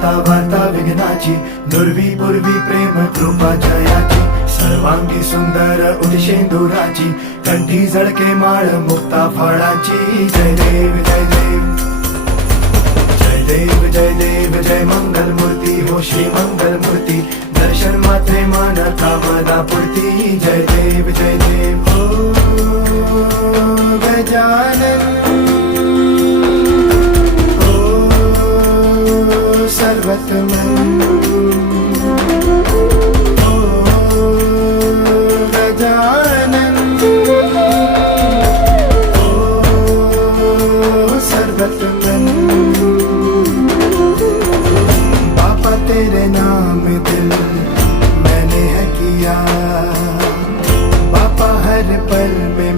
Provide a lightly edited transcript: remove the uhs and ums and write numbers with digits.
दाता वार्ता विघ्नाची, नुरवी पूर्वी प्रेम कृपा जयाची, सर्वांगी सुंदर उदिशेंदुराची, कंठी झळके माळ मुक्ता फळाची. जय देव जय देव जय देव जय देव जय मंगल मूर्ती हो श्री मंगल मूर्ती, दर्शन मात्रे मान कामना पूर्ती. जय देव जय देव ओ गजानन ओ सर्वतमन ओ गजानन ओ सर्वतमन. पापा तेरे नाम दिल मैंने है किया, पापा हर पल में